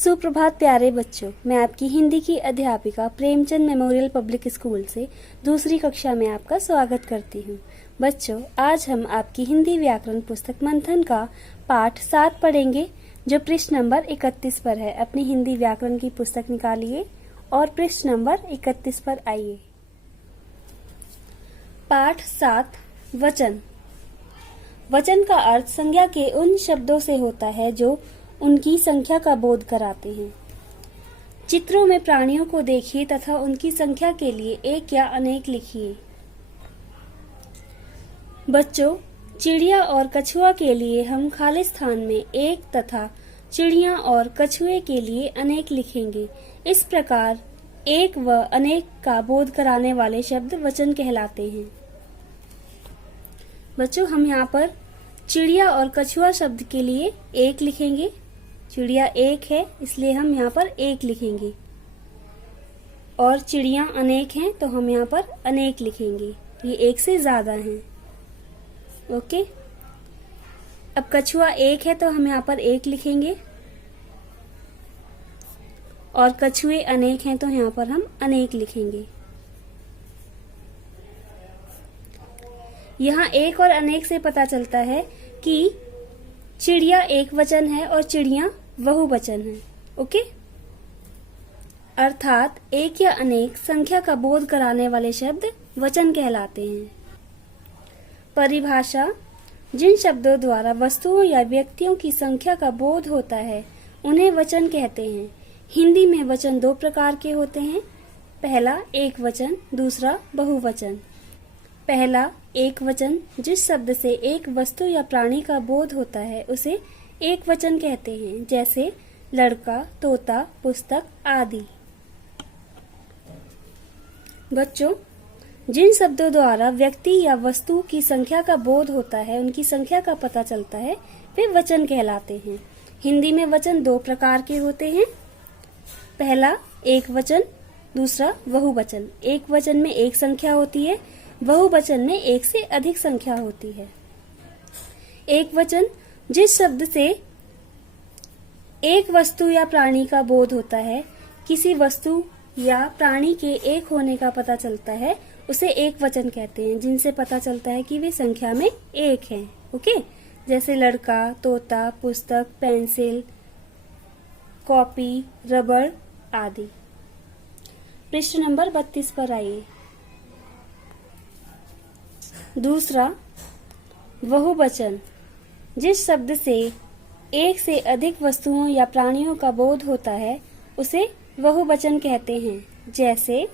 सुप्रभात प्यारे बच्चों, मैं आपकी हिंदी की अध्यापिका प्रेमचंद मेमोरियल पब्लिक स्कूल से दूसरी कक्षा में आपका स्वागत करती हूँ। बच्चों, आज हम आपकी हिंदी व्याकरण पुस्तक मंथन का पाठ 7 पढ़ेंगे, जो पृष्ठ नंबर 31 पर है। अपनी हिंदी व्याकरण की पुस्तक निकालिए और पृष्ठ नंबर 31 पर आइए। पाठ 7 वचन। वचन का अर्थ संज्ञा के उन शब्दों से होता है जो उनकी संख्या का बोध कराते हैं। चित्रों में प्राणियों को देखिए तथा उनकी संख्या के लिए एक या अनेक लिखिए। बच्चों, चिड़िया और कछुआ के लिए हम खाली स्थान में एक तथा चिड़िया और कछुए के लिए अनेक लिखेंगे। इस प्रकार एक व अनेक का बोध कराने वाले शब्द वचन कहलाते हैं। बच्चों, हम यहाँ पर चिड़िया और कछुआ शब्द के लिए एक लिखेंगे। चिड़िया एक है, इसलिए हम यहाँ पर एक लिखेंगे, और चिड़िया अनेक हैं तो हम यहाँ पर अनेक लिखेंगे। ये एक से ज्यादा हैं। ओके। अब कछुआ एक है तो हम यहाँ पर एक लिखेंगे, और कछुए अनेक हैं तो यहाँ पर हम अनेक लिखेंगे। यहाँ एक और अनेक से पता चलता है कि चिड़िया एक वचन है और चिड़िया बहुवचन है। ओके। अर्थात एक या अनेक संख्या का बोध कराने वाले शब्द वचन कहलाते हैं। परिभाषा। जिन शब्दों द्वारा वस्तुओं या व्यक्तियों की संख्या का बोध होता है उन्हें वचन कहते हैं। हिंदी में वचन 2 प्रकार के होते हैं। पहला एक वचन, दूसरा बहुवचन। पहला एक वचन, जिस शब्द से एक वस्तु या प्राणी का बोध होता है उसे एक वचन कहते हैं, जैसे लड़का, तोता, पुस्तक आदि। बच्चों, जिन शब्दों द्वारा व्यक्ति या वस्तु की संख्या का बोध होता है, उनकी संख्या का पता चलता है, वे वचन कहलाते हैं। हिंदी में वचन 2 प्रकार के होते हैं। पहला एक वचन, दूसरा बहुवचन। एक वचन में एक संख्या होती है, बहुवचन में एक से अधिक संख्या होती है। एक वचन, जिस शब्द से एक वस्तु या प्राणी का बोध होता है, किसी वस्तु या प्राणी के एक होने का पता चलता है, उसे एक वचन कहते हैं, जिनसे पता चलता है कि वे संख्या में एक हैं। ओके। जैसे लड़का, तोता, पुस्तक, पेंसिल, कॉपी, रबड़ आदि। पृष्ठ नंबर 32 पर आइए। दूसरा बहुवचन, जिस शब्द से एक से अधिक वस्तुओं या प्राणियों का बोध होता है उसे बहुवचन कहते हैं, जैसे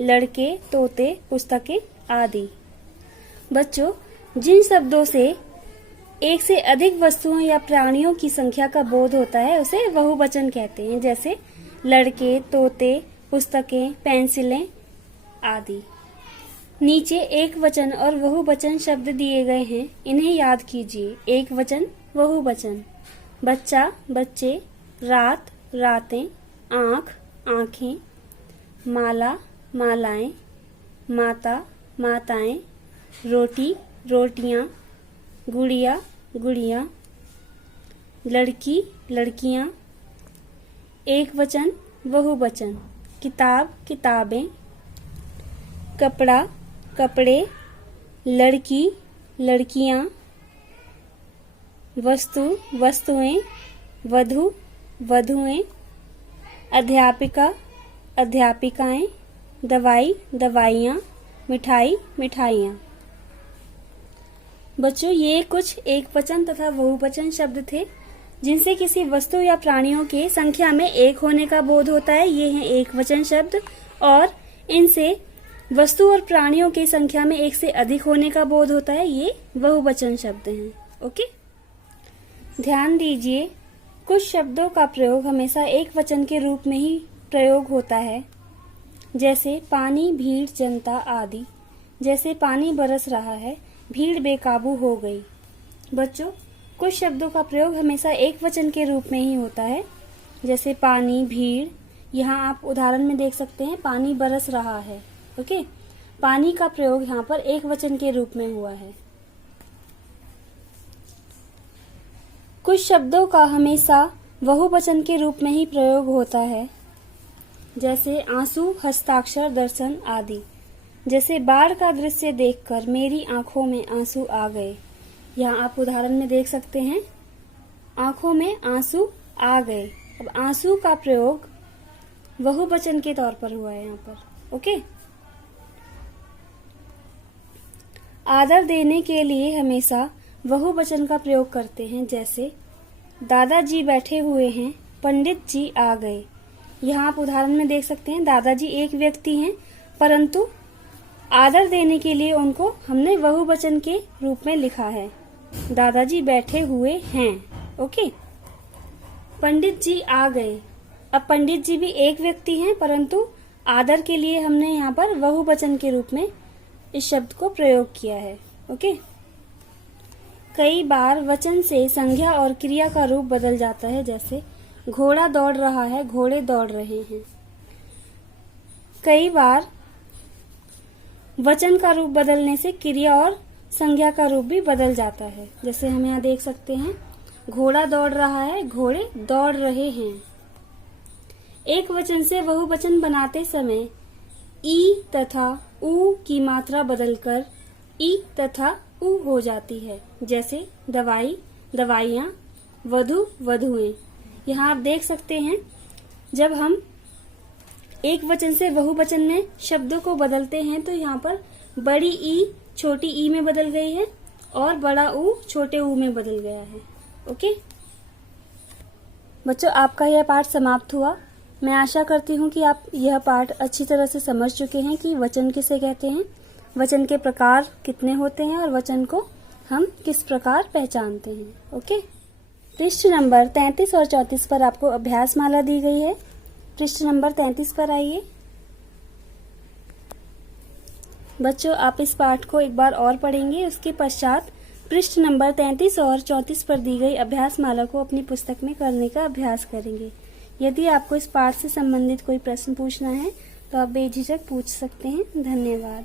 लड़के, तोते, पुस्तकें आदि। बच्चों, जिन शब्दों से एक से अधिक वस्तुओं या प्राणियों की संख्या का बोध होता है उसे बहुवचन कहते हैं, जैसे लड़के, तोते, पुस्तकें, पेंसिलें आदि। नीचे एक वचन और बहुवचन शब्द दिए गए हैं, इन्हें याद कीजिए। एक वचन, बहुवचन। बच्चा, बच्चे, रात, रातें, आँख, आँखें, माला, मालाएं, माता, माताएं, रोटी, रोटियां, गुड़िया, गुड़ियां, लड़की, लड़कियां। एक वचन, बहुवचन। किताब, किताबें, कपड़ा, कपड़े, लड़की, लड़कियां, वस्तु, वस्तुएं, वधु, वधुएं, अध्यापिका, अध्यापिकाएं, दवाई, दवाइयां, मिठाई, मिठाइयां। बच्चों, ये कुछ एक वचन तथा बहुवचन शब्द थे जिनसे किसी वस्तु या प्राणियों के संख्या में एक होने का बोध होता है। ये हैं एक वचन शब्द, और इनसे वस्तु और प्राणियों की संख्या में एक से अधिक होने का बोध होता है। ये बहुवचन शब्द हैं। ओके। ध्यान दीजिए, कुछ शब्दों का प्रयोग हमेशा एक वचन के रूप में ही प्रयोग होता है, जैसे पानी, भीड़, जनता आदि। जैसे पानी बरस रहा है, भीड़ बेकाबू हो गई। बच्चों, कुछ शब्दों का प्रयोग हमेशा एक वचन के रूप में ही होता है, जैसे पानी, भीड़। यहाँ आप उदाहरण में देख सकते हैं, पानी बरस रहा है। ओके। पानी का प्रयोग यहाँ पर एक वचन के रूप में हुआ है। कुछ शब्दों का हमेशा बहुवचन के रूप में ही प्रयोग होता है, जैसे आंसू, हस्ताक्षर, दर्शन आदि। जैसे बाढ़ का दृश्य देखकर मेरी आंखों में आंसू आ गए। यहाँ आप उदाहरण में देख सकते हैं, आंखों में आंसू आ गए। अब आंसू का प्रयोग बहुवचन के तौर पर हुआ है यहाँ पर। ओके। आदर देने के लिए हमेशा बहुवचन का प्रयोग करते हैं, जैसे दादाजी बैठे हुए हैं, पंडित जी आ गए। यहाँ आप उदाहरण में देख सकते हैं, दादाजी एक व्यक्ति हैं, परंतु आदर देने के लिए उनको हमने बहुवचन के रूप में लिखा है, दादाजी बैठे हुए हैं। ओके। पंडित जी आ गए। अब पंडित जी भी एक व्यक्ति हैं, परंतु आदर के लिए हमने यहाँ पर बहुवचन के रूप में इस शब्द को प्रयोग किया है। ओके। कई बार वचन से संज्ञा और क्रिया का रूप बदल जाता है, जैसे घोड़ा दौड़ रहा है, घोड़े दौड़ रहे हैं। कई बार वचन का रूप बदलने से क्रिया और संज्ञा का रूप भी बदल जाता है, जैसे हम यहाँ देख सकते हैं, घोड़ा दौड़ रहा है, घोड़े दौड़ रहे हैं। एक वचन से बहुवचन बनाते समय ई तथा उ की मात्रा बदलकर ई तथा उ हो जाती है, जैसे दवाई, दवाइयाँ, वधु, वधुएं। यहाँ आप देख सकते हैं, जब हम एक वचन से बहुवचन में शब्दों को बदलते हैं तो यहाँ पर बड़ी ई छोटी ई में बदल गई है और बड़ा ऊ छोटे ऊ में बदल गया है। ओके बच्चों, आपका यह पाठ समाप्त हुआ। मैं आशा करती हूँ कि आप यह पाठ अच्छी तरह से समझ चुके हैं कि वचन किसे कहते हैं, वचन के प्रकार कितने होते हैं और वचन को हम किस प्रकार पहचानते हैं। ओके। पृष्ठ नंबर 33 और 34 पर आपको अभ्यास माला दी गई है। पृष्ठ नंबर 33 पर आइए। बच्चों, आप इस पाठ को एक बार और पढ़ेंगे, उसके पश्चात पृष्ठ नंबर 33 और 34 पर दी गई अभ्यास माला को अपनी पुस्तक में करने का अभ्यास करेंगे। यदि आपको इस पाठ से संबंधित कोई प्रश्न पूछना है तो आप बेझिझक पूछ सकते हैं। धन्यवाद।